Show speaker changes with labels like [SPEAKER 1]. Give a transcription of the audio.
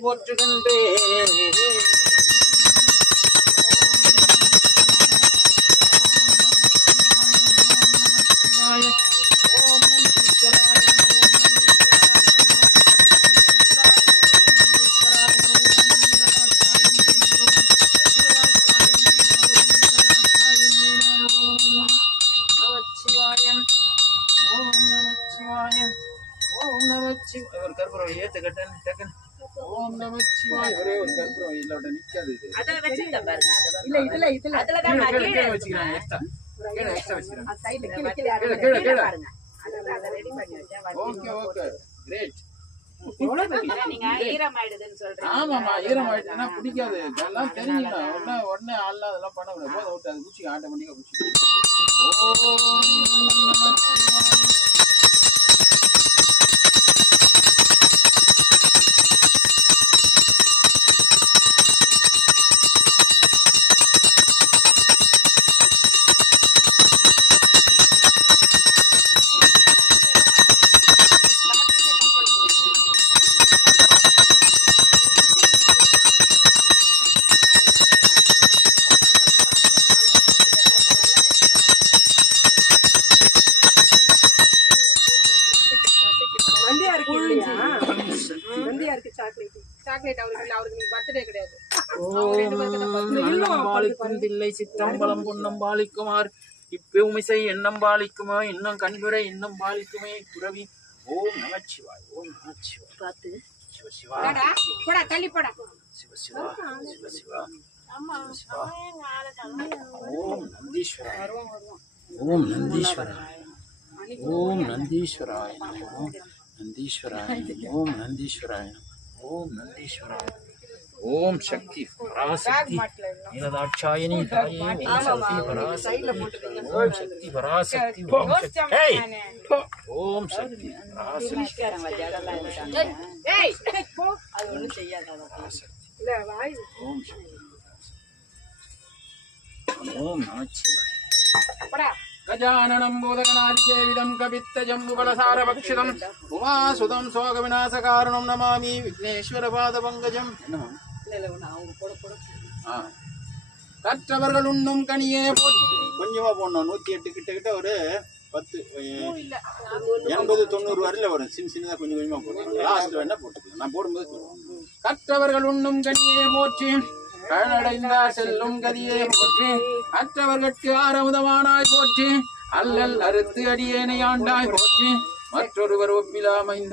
[SPEAKER 1] போற்றுகின்றேன் ஓம் நந்தீஸ்வராய நமோ நமச்சிவாயம். ஓம் நமச்சிவாய ஒரு கற்பூரம் ஏத்துக்கட்டன் டக்குன்னு. ஓம் நமச்சிவாய. ஒரே ஒரு கற்பூரம் இல்ல நிக்காது இது.
[SPEAKER 2] அதுல வச்சிருக்கேன் பாருங்க
[SPEAKER 3] இல்ல இதுல இதுல.
[SPEAKER 2] அதுல தான் நான்
[SPEAKER 1] கீழே வச்சுக்கிறேன் எக்ஸ்ட்ரா கீழே எக்ஸ்ட்ரா வச்சுக்கிறேன்.
[SPEAKER 3] அது சைடுல கீழ கீழ
[SPEAKER 1] கீழே. கீழே கீழே
[SPEAKER 2] பாருங்க. அதுல அதை ரெடி பண்ணி வச்சேன்
[SPEAKER 1] ஓகே ஓகே கிரேட்
[SPEAKER 2] வச்சிருக்கேன். நீங்க ஈரமாயிடுதுன்னு சொல்றீங்க.
[SPEAKER 1] ஆமாமா ஈரம் ஆயிடுச்சுன்னா பிடிக்காது இதெல்லாம் தெரியும் உடனே உடனே ஆள்லாம் அதெல்லாம் பண்ண முடியாது. போதும் விட்டு அது குச்சி ஆட்டோமேட்டிக்கா குச்சி ஓம் நமச்சிவாய.
[SPEAKER 3] நந்தியா இருக்கு இல்லையா நந்தியா இருக்கு சாக்லேட் சாக்லேட் அவருக்கு இல்ல அவருக்கு நீ பர்த்டே கிடையாது.
[SPEAKER 1] தில்லை சிற்றம்பலம் பொன்னம் பாலிக்குமார். இப்பெருமிசை எண்ணம் பாலிக்குமா இன்னும் கண்புரை இன்னும் பாலிக்குமே. துறவி ஓம் நமச்சிவாய் ஓம் நமச்சிவாய்.
[SPEAKER 2] பார்த்து
[SPEAKER 1] சிவ சிவா
[SPEAKER 3] போடா தள்ளி போடா.
[SPEAKER 1] சிவ சிவா சிவ சிவா சிவா ஓம் நந்தீஸ்வராய ஓம் நந்தீஸ்வராய ஓம் நந்தீஸ்வராய நமோ. நந்தீஸ்வராய ஓம் நந்தீஸ்வராய ஓம் நந்தீஸ்வராய ஓம் சக்தி பராசக்தி நீலதாட்சாயணி தாயே ஓம் சக்தி பராசக்தி ஓம் சக்தி பராசக்தி ஓம் சக்தி ஏய்! ஓம் சக்தி பராசக்தி
[SPEAKER 3] ஏய் போ
[SPEAKER 2] அது
[SPEAKER 1] கஜானனம் பூதகனாச்சேவிதம்
[SPEAKER 2] கவித்தஜம்புகலசாரபக்ஷிதம் உமாசுதம் சோக விநாசகாரணம் நமாமி விக்னேஸ்வர
[SPEAKER 1] பாதபங்கஜம் கற்றவர்கள் உண்ணும் கனியே போட்டு கொஞ்சமா போடணும். நூத்தி எட்டு கிட்ட கிட்ட ஒரு பத்து எண்பது தொண்ணூறு வரல வரும். சின்ன சின்னதா கொஞ்சம் கொஞ்சமா போட்டு லாஸ்ட் வேணா போட்டுக்கலாம். நான் போடும்போது கற்றவர்கள் உண்ணும் கனியே போற்றி. கழடைந்தார் செல்லும் கதியே போற்றி அற்றவர்கட்கு ஆரமுதமானாய் போற்றி அல்லல் அறுத்து அடியேனை ஆண்டாய் போற்றி மற்றொருவர் ஒப்பிலாமைந்த